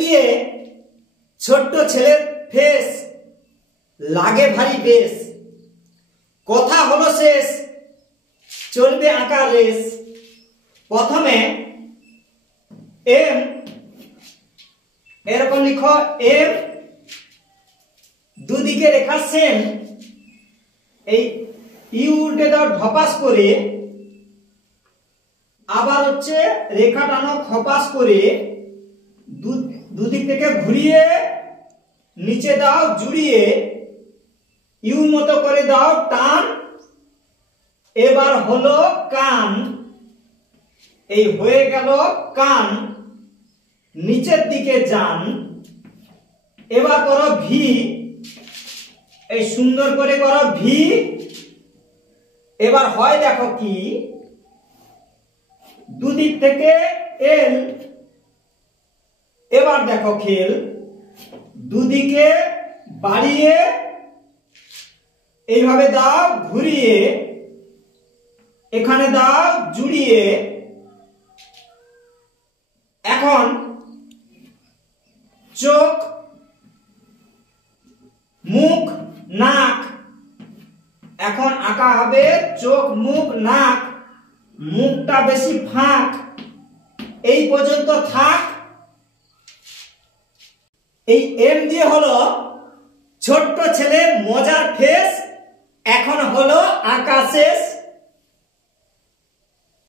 দিয়ে ছোট্ট ছেলের ফেস লাগে ভারী বেশ, কথা হলো শেষ চলবে আঁকার রেস। প্রথমে এম এরকম লিখো, এম দুদিকে রেখা সেম, এই ইউ উল্টে দাও ধপাস করে, আবার হচ্ছে রেখা টানো খপাস করে, দুদিক থেকে ঘুরিয়ে নিচে দাও জুড়িয়ে, ইউ মতো করে দাও টান, এবার হলো কান, এই হয়ে গেল কান, নিচের দিকে যান। এবার করো ভি, এই সুন্দর করে করো ভি। এবার হয় দেখো কি, দুদিক থেকে এল, এবার দেখো খেল, দুদিকে বাড়িয়ে এইভাবে দাও ঘুরিয়ে, এখানে দাও জুড়িয়ে। এখন চোখ মুখ নাক, এখন আঁকা হবে চোখ মুখ নাক, মুখটা বেশি ফাঁক, এই পর্যন্ত থাক। এই এম দিয়ে হলো ছোট্ট ছেলে মজার ফেস, এখন হলো আঁকা শেষ।